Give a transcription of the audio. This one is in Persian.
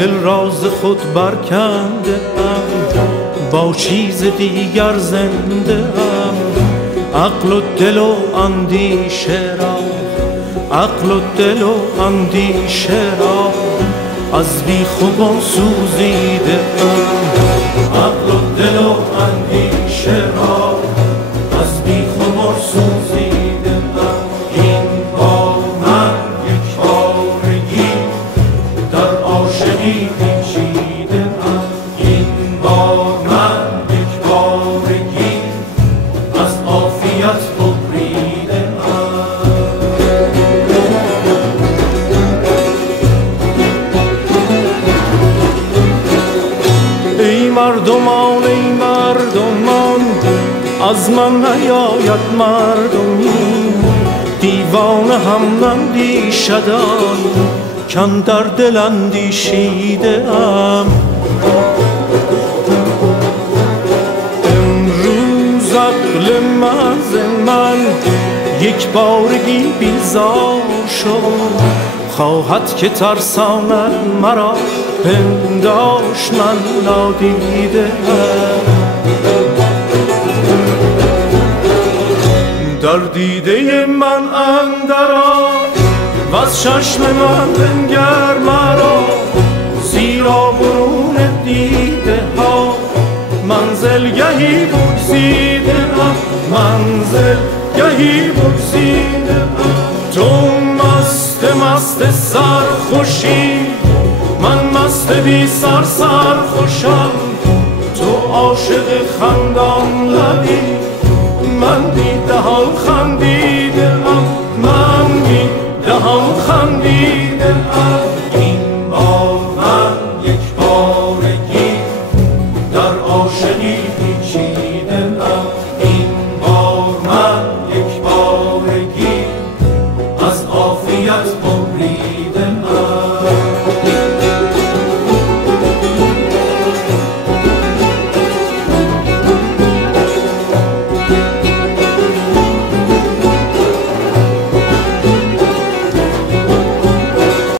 دل راز خود برکنده ام، با چیز دیگر زنده ام. عقل و دل و اندیشه را، عقل و دل و اندیشه را از بیخوبان سوزیده ام. عقل و دل و اندیشه را از بیخوبان سوزیده ام. این با من یک بارگی در عاشقی پیچیده ام. این با من یک بارگی از عافیت ببریده ام. ای مردمان ای مردمان از من نیاید مردمی، دیوانه هم اندیشدان کن در دل اندیشیده ام. امروز عقل محض من یک بارگی بیزار شد، خواهد که ترساند مرا پنداش من نادیده ام. در دیده من اندر آ وز چشم من بنگر مرا، زیرا برون دیده ها منزل گهی بگزیده ام. منزل گهی بگزیده ام. تو مست مست سرخوشی، من مست بی سر سرخوشم. تو عاشق خندان لبی، من بی دهان خندیده ام. من بی دهان خندیده ام.